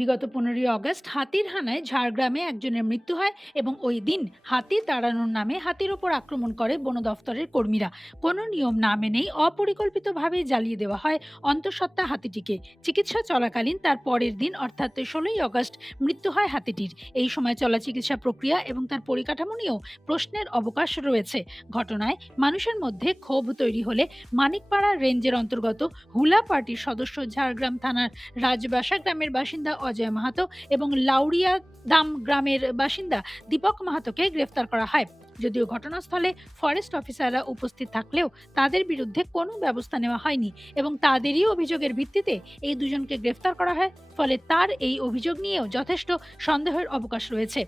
বিগত পনেরোই অগস্ট হাতির হানায় ঝাড়গ্রামে একজনের মৃত্যু হয় এবং ওই দিন হাতি তাড়ানোর নামে হাতির ওপর আক্রমণ করে বন দফতরের কর্মীরা। কোনো নিয়ম না মেনেই অপরিকল্পিতভাবে জ্বালিয়ে দেওয়া হয় অন্তঃসত্ত্বা হাতিটিকে। চিকিৎসা চলাকালীন তার পরের দিন, অর্থাৎ ষোলোই অগস্ট, মৃত্যু হয় হাতিটির। এই সময় চলা চিকিৎসা প্রক্রিয়া এবং তার পরিকাঠামো নিয়েও প্রশ্নের অবকাশ রয়েছে। ঘটনায় মানুষের মধ্যে ক্ষোভ তৈরি হলে মানিকপাড়া রেঞ্জের অন্তর্গত হুলা পার্টির সদস্য ঝাড়গ্রাম থানার রাজবাসা গ্রামের বাসিন্দা অজয় মাহাতো এবং লাউড়িয়া দাম গ্রামের বাসিন্দা দীপক মাহাতোকে গ্রেফতার করা হয়। যদিও ঘটনাস্থলে ফরেস্ট অফিসাররা উপস্থিত থাকলেও তাদের বিরুদ্ধে কোনো ব্যবস্থা নেওয়া হয়নি এবং তাদেরই অভিযোগের ভিত্তিতে এই দুজনকে গ্রেফতার করা হয়, ফলে তার এই অভিযোগ নিয়েও যথেষ্ট সন্দেহের অবকাশ রয়েছে।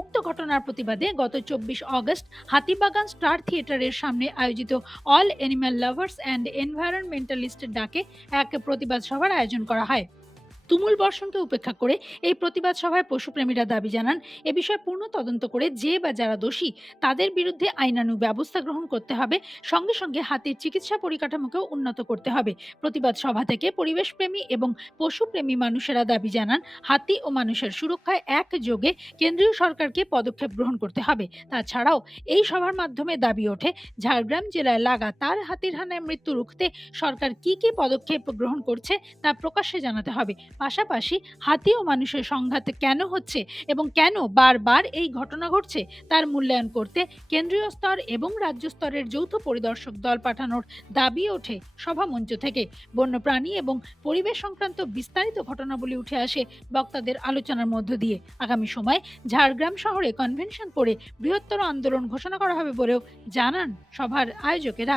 উক্ত ঘটনার প্রতিবাদে গত চব্বিশ অগস্ট হাতিবাগান স্টার থিয়েটারের সামনে আয়োজিত অল অ্যানিম্যাল লাভার্স অ্যান্ড এনভায়রনমেন্টালিস্টের ডাকে এক প্রতিবাদ সভার আয়োজন করা হয়। তুমুল বর্ষণকে উপেক্ষা করে এই প্রতিবাদ সভায় পশুপ্রেমীরা দাবি জানান, এ বিষয়ে পূর্ণ তদন্ত করে যে বা যারা দোষী তাদের বিরুদ্ধে আইনানু ব্যবস্থা গ্রহণ করতে হবে, সঙ্গে সঙ্গে হাতির চিকিৎসা পরিকাঠামোকেও উন্নত করতে হবে। প্রতিবাদ সভা থেকে পরিবেশপ্রেমী এবং পশুপ্রেমী মানুষেরা দাবি জানান, হাতি ও মানুষের সুরক্ষায় একযোগে কেন্দ্রীয় সরকারকে পদক্ষেপ গ্রহণ করতে হবে। তাছাড়াও এই সভার মাধ্যমে দাবি ওঠে, ঝাড়গ্রাম জেলায় লাগাতার হাতির হানায় মৃত্যু রুখতে সরকার কি কি পদক্ষেপ গ্রহণ করছে তা প্রকাশ্যে জানাতে হবে। পাশাপাশি হাতি ও মানুষের সংঘাত কেন হচ্ছে এবং কেন বারবার এই ঘটনা ঘটছে তার মূল্যায়ন করতে কেন্দ্রীয় স্তর এবং রাজ্য স্তরের যৌথ পরিদর্শক দল পাঠানোর দাবি ওঠে সভামঞ্চ থেকে। বন্যপ্রাণী এবং পরিবেশ সংক্রান্ত বিস্তারিত ঘটনাবলী উঠে আসে বক্তাদের আলোচনার মধ্য দিয়ে। আগামী সময়ে ঝাড়গ্রাম শহরে কনভেনশন করে বৃহত্তর আন্দোলন ঘোষণা করা হবে বলেও জানান সভার আয়োজকেরা।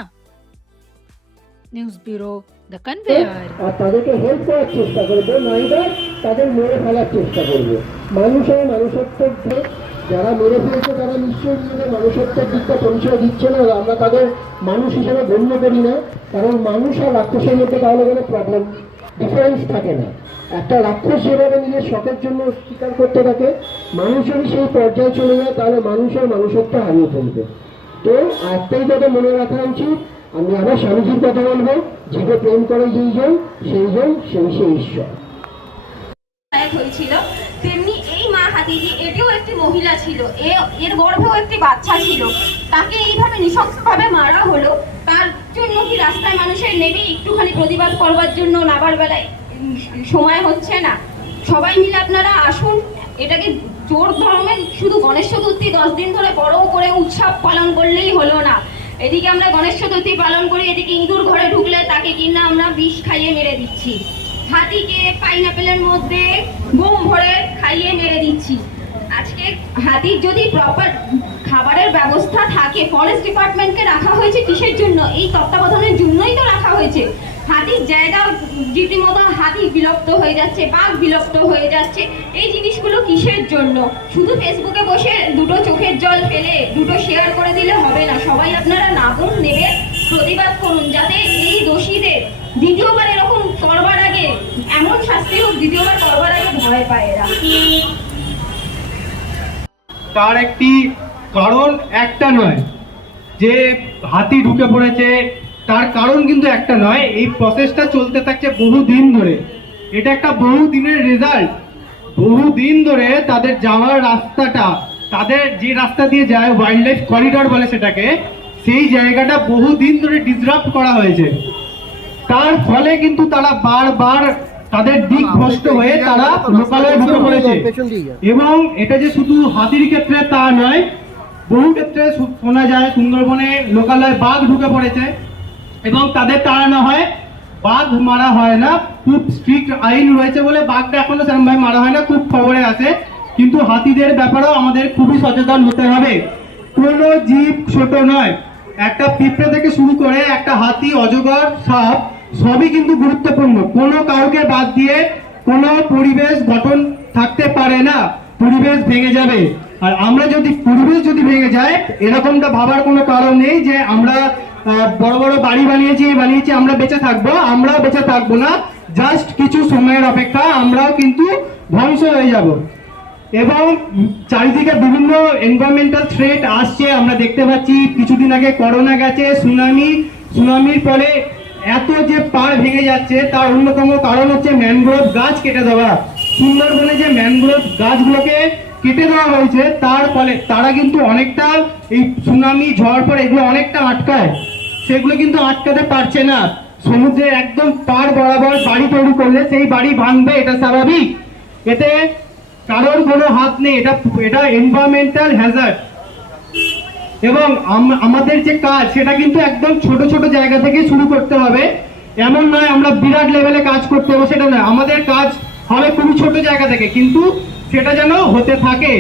নিউজ ব্যুরো দ্য কনভেয়ার আর তাদেরকে হেল্প করার চেষ্টা করবে। নয়তো তাদের মেরে ফেলার চেষ্টা করবে। মানুষের মানুষত্বের দিক যারা মেরে ফেলছে তারা নিশ্চয়ই মানুষত্বের দিকটা পরিচয় দিচ্ছে না। আমরা তাদের মানুষ হিসেবে গণ্য করি না। কারণ মানুষ আর রাক্ষসের মধ্যে তাহলে কোনো প্রবলেম ডিফারেন্স থাকে না। একটা রাক্ষস যেভাবে নিজের শখের জন্য স্বীকার করতে থাকে মানুষ সেই পর্যায়ে চলে যায়, তাহলে মানুষের মানুষত্ব হারিয়ে ফেলবে। তো একটাই কথা মনে রাখা উচিত আমি আবার স্বামীজির কথা বলব যাকে প্রেম করে যেই জন, সেই জন, সেই সেই ঈশ্বর। হয়েছিল। তেমনি এই মা হাতিজি, এটিও একটি মহিলা ছিল। এর গর্ভেও একটি বাচ্চা ছিল। তাকে এইভাবে মারা হলো। তার জন্য কি রাস্তায় মানুষের নেবে একটুখানি প্রতিবাদ করবার জন্য নাবার বেলায় সময় হচ্ছে না? সবাই মিলে আপনারা আসুন। এটাকে জোর ধর্মে শুধু গণেশ চতুর্থী দশ দিন ধরে বড় করে উৎসব পালন করলেই হলো না। এদিকে আমরা গণেশ চতুর্থী পালন করি, এদিকে ইঁদুর ঘরে ঢুকলে তাকে কিনা আমরা বিষ খাইয়ে মেরে দিচ্ছি। হাতিকে পাইনাপেলের মধ্যে বোম ভরে খাইয়ে মেরে দিচ্ছি। আজকে হাতির যদি প্রপার খাবারের ব্যবস্থা থাকে ফরেস্ট ডিপার্টমেন্টকে রাখা হয়েছে কিসের জন্য? এই তত্ত্বাবধানের জন্যই তো রাখা হয়েছে। হাতির জায়গা, রীতিমতো হাতি বিলুপ্ত হয়ে যাচ্ছে, বাঘ বিলুপ্ত হয়ে যাচ্ছে। এই জিনিসগুলো কিসের জন্য? শুধু ফেসবুকে বসে দুটো চোখের জল ফেলে, দুটো শেয়ার করে দিলে হবে না। সবাই আপনারা নাগুন নেবে, প্রতিবাদ করুন, যাতে এই দোষীদের দ্বিতীয়বার এরকম করবার আগে, এমন শাস্তি হোক, দ্বিতীয়বার করবার আগে ভয় পায় এরা। তার একটি কারণ একটা নয়, যে হাতি ঢুকে পড়েছে তার কারণ কিন্তু একটা নয়, এই প্রসেসটা চলতে থাকছে বহু দিন ধরে। এটা একটা বহু দিনের রেজাল্ট বহু দিন ধরে তাদের যাওয়ার রাস্তাটা, তাদের যে রাস্তা দিয়ে যায় ওয়াইল্ড লাইফ করিডর বলে সেটাকে, সেই জায়গাটা বহু দিন ধরে ডিসরাপ্ট করা হয়েছে। তার ফলে কিন্তু তারা বারবার তাদের দিক ভ্রষ্ট হয়ে তারা লোকালয়ে ঢুকে পড়েছে। এবং এটা যে শুধু হাতির ক্ষেত্রে তা নয়, বহু ক্ষেত্রে শোনা যায়, সুন্দরবনে লোকালয়ে বাঘ ঢুকে পড়েছে। এবং তাদের তাড়ানো হয়, বাঘ মারা হয় না। খুব স্ট্রিক্ট আইন রয়েছে বলে বাঘটা এখনও সেরকমভাবে মারা হয় না, খুব খবরে আছে। কিন্তু হাতিদের ব্যাপারেও আমাদের খুবই সচেতন হতে হবে। কোনো জীব ছোট নয়। একটা পিঁপড়ে থেকে শুরু করে একটা হাতি, অজগর, সাপ, সবই কিন্তু গুরুত্বপূর্ণ। কোনো কাউকে বাদ দিয়ে কোনো পরিবেশ গঠন থাকতে পারে না। পরিবেশ ভেঙে যাবে। আর আমরা যদি, পরিবেশ যদি ভেঙে যায়, এরকমটা ভাবার কোনো কারণ নেই যে আমরা বড় বড় বাড়ি বানিয়েছি বানিয়েছি, আমরা বেঁচে থাকব, আমরাও বেঁচে থাকব না জাস্ট কিছু সময়ের অপেক্ষা, আমরাও কিন্তু ধ্বংস হয়ে যাব। এবং চারিদিকে বিভিন্ন এনভায়রনমেন্টাল থ্রেট আসছে, আমরা দেখতে পাচ্ছি, কিছুদিন আগে করোনা গেছে সুনামি সুনামির ফলে এত যে পাড় ভেঙে যাচ্ছে, তার অন্যতম কারণ হচ্ছে ম্যানগ্রোভ গাছ কেটে দেওয়া। সুন্দরবনে যে ম্যানগ্রোভ গাছগুলোকে কেটে দেওয়া হয়েছে, তার ফলে তারা কিন্তু অনেকটা এই সুনামি ঝড় পরে এগুলো অনেকটা আটকায়। সেগুলো কিন্তু আটকাতে পারছে না। সমুদ্রের একদম পার বরাবর বাড়ি তৈরি করলে সেই বাড়ি ভাঙবে, এটা স্বাভাবিক। এতে কারোর কোনো হাত নেই, এটা এটা এনভায়রনমেন্টাল হ্যাজার্ড এবং আমাদের যে কাজ, সেটা কিন্তু একদম ছোট ছোট জায়গা থেকে শুরু করতে হবে। এমন নয় আমরা বিরাট লেভেলে কাজ করতে হবে, সেটা নয়। আমাদের কাজ হবে খুবই ছোট জায়গা থেকে, কিন্তু সেটা যেন হতে থাকে।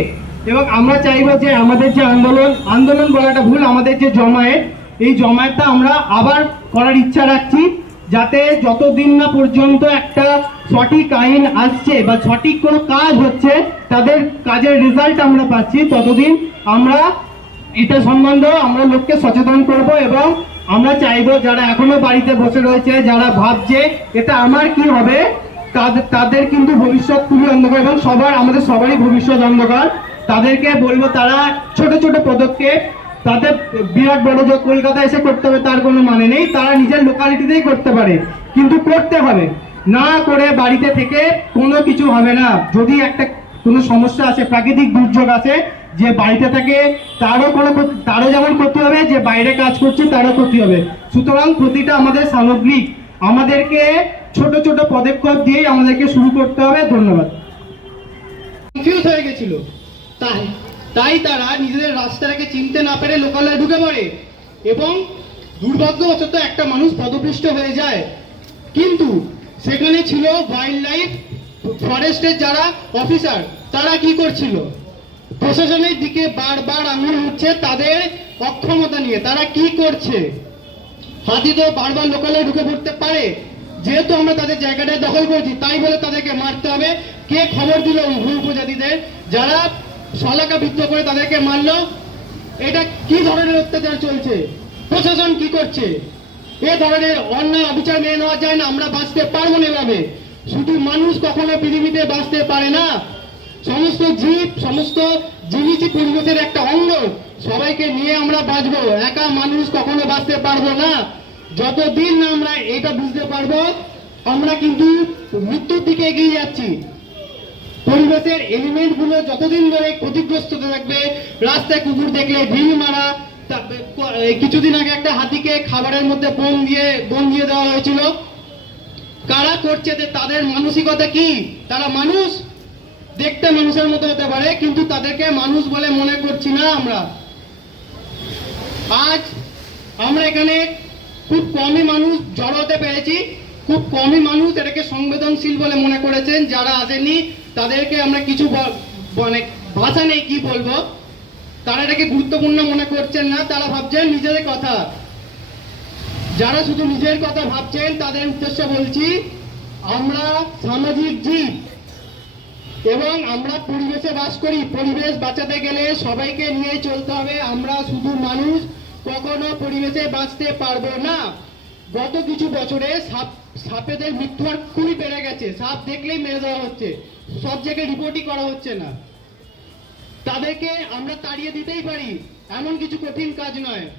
এবং আমরা চাইব যে আমাদের যে আন্দোলন আন্দোলন বলাটা ভুল, আমাদের যে জমায়েত এই জমায়েতটা আমরা আবার করার ইচ্ছা রাখছি, যাতে যতদিন না পর্যন্ত একটা সঠিক আইন আসছে বা সঠিক কোনো কাজ হচ্ছে, তাদের কাজের রেজাল্ট আমরা পাচ্ছি, ততদিন আমরা এটা সম্বন্ধেও আমরা লোককে সচেতন করব এবং আমরা চাইব যারা এখনও বাড়িতে বসে রয়েছে, যারা ভাবছে এটা আমার কি হবে তাদের তাদের কিন্তু ভবিষ্যৎ খুবই অন্ধকার এবং সবার, আমাদের সবারই ভবিষ্যৎ অন্ধকার। তাদেরকে বলব তারা ছোট ছোট পদক্ষেপ তাদের বিরাট বড় যে কলকাতা এসে করতে হবে তার কোনো মানে নেই। তারা নিজের লোকালিটিতেই করতে পারে। কিন্তু করতে হবে। না করে বাড়িতে থেকে কোনো কিছু হবে না। যদি একটা কোনো সমস্যা আছে প্রাকৃতিক দুর্যোগ আছে যে বাড়িতে থাকে তারও কোনো তারও যেমন ক্ষতি হবে, যে বাইরে কাজ করছে তারও ক্ষতি হবে। সুতরাং ক্ষতিটা আমাদের সামগ্রিক আমাদেরকে ছোট ছোট পদক্ষেপ দিয়েই আমাদেরকে শুরু করতে হবে। ধন্যবাদ। কনফিউজ হয়ে গেছিল। তাই। তাই তারা নিজেদের রাস্তাটাকে চিনতে না পেরে লোকালয়ে ঢুকে পড়ে। এবং দুর্ভাগ্যবশত একটা মানুষ পদপৃষ্ট হয়ে যায়। কিন্তু সেখানে ছিল ওয়াইল্ড লাইফ ফরেস্টের যারা অফিসার তারা কি করছিল? প্রশাসনের দিকে বারবার আঙুল উঠছে তাদের অক্ষমতা নিয়ে। তারা কি করছে? হাতি তো বারবার লোকালে ঢুকে পড়তে পারে। যেহেতু আমরা তাদের জায়গাটা দখল করেছি, তাই বলে তাদেরকে মারতে হবে। কে খবর দিল ভূ উপজাতিদের? যারা শলাকা বৃত্ত করে তাদেরকে মারলো। এটা কি ধরনের অত্যাচার চলছে? প্রশাসন কি করছে? এ ধরনের অন্যায় অবিচার মেনে নেওয়া যায় না, আমরা বাঁচতে পারব না এভাবে। শুধু মানুষ কখনো পৃথিবীতে বাঁচতে পারে না। সমস্ত জীব, সমস্ত জিনিসই পরিবেশের একটা অঙ্গ। সবাইকে নিয়ে আমরা বাঁচবো। একা মানুষ কখনো বাঁচতে পারব না। যতদিন না আমরা এটা বুঝতে পারব, আমরা কিন্তু মৃত্যুর দিকে এগিয়ে যাচ্ছি। পরিবেশের এলিমেন্টগুলো যতদিন ধরে ক্ষতিগ্রস্ত থাকবে, রাস্তায় কুকুর দেখলে ঢিল মারা কিছুদিন আগে একটা হাতিকে খাবারের মধ্যে বোন দিয়ে বোন দিয়ে দেওয়া হয়েছিল। কারা করছে যে তাদের মানসিকতা কি? তারা মানুষ? দেখতে মানুষের মতো হতে পারে, কিন্তু তাদেরকে মানুষ বলে মনে করছি না আমরা। আজ আমরা এখানে খুব কমই মানুষ জড়ো হতে পেরেছি। খুব কমই মানুষ এটাকে সংবেদনশীল বলে মনে করেছেন, যারা আসেননি, তাদেরকে আমরা কিছু মানে ভাষা নেই, কি বলব? তারা এটাকে গুরুত্বপূর্ণ মনে করছেন না, তারা ভাবছেন নিজেদের কথা। যারা শুধু নিজের কথা ভাবছেন, তাদের উদ্দেশ্যে বলছি, আমরা সামাজিক জীব এবং আমরা পরিবেশে বাস করি। পরিবেশ বাঁচাতে গেলে সবাইকে নিয়ে চলতে হবে। আমরা শুধু মানুষ, কখনো পরিবেশে বাঁচতে পারব না। গত কিছু বছরে সাপ সাপেদের মৃত্যু হার খুবই বেড়ে গেছে। সাপ দেখলেই মেরে দেওয়া হচ্ছে। সব জায়গায় রিপোর্টই করা হচ্ছে না। তাদেরকে আমরা তাড়িয়ে দিতেই পারি। এমন কিছু কঠিন কাজ নয়।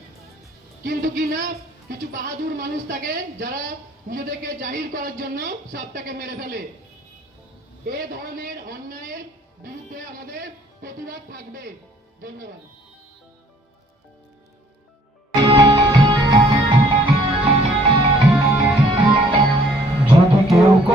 কিন্তু কি না, কিছু বাহাদুর মানুষ থাকে যারা নিজেদেরকে জাহির করার জন্য সাপটাকে মেরে ফেলে। এ ধরনের অন্যায়ের বিরুদ্ধে আমাদের প্রতিবাদ থাকবে। ধন্যবাদ।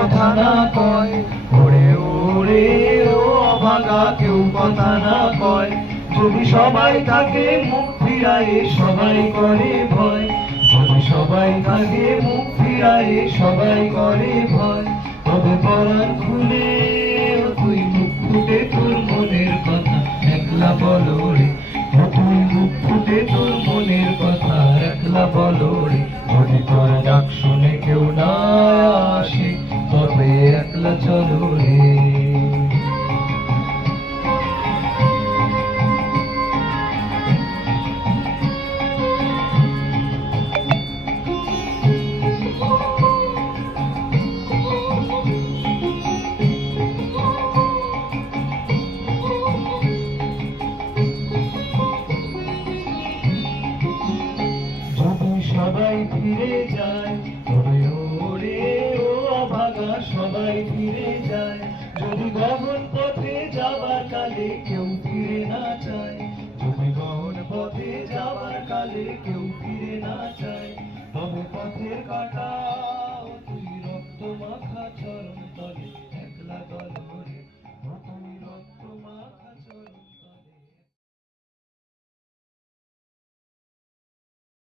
কথা না কয়, ওরে ওরে, ও অভাগা, কেউ কথা না কয়। যদি সবাই থাকে, মুখ ফিরায়ে সবাই করে ভয়। যদি সবাই থাকে, মুখ ফিরায়ে সবাই করে ভয়। তবে পরাণ খুলে, তুই মুখ ফুটে তোর মনের কথা। একলা বলো রে, তুই মুখ ফুটে তোর মনের কথা। একলা বলো রে, যদি তোর ডাক শুনে কেউ না একলা ফিরে না চায় জমিগণ পথে যাবার কালে কেউ ফিরে না চায় তবে পথের কাটা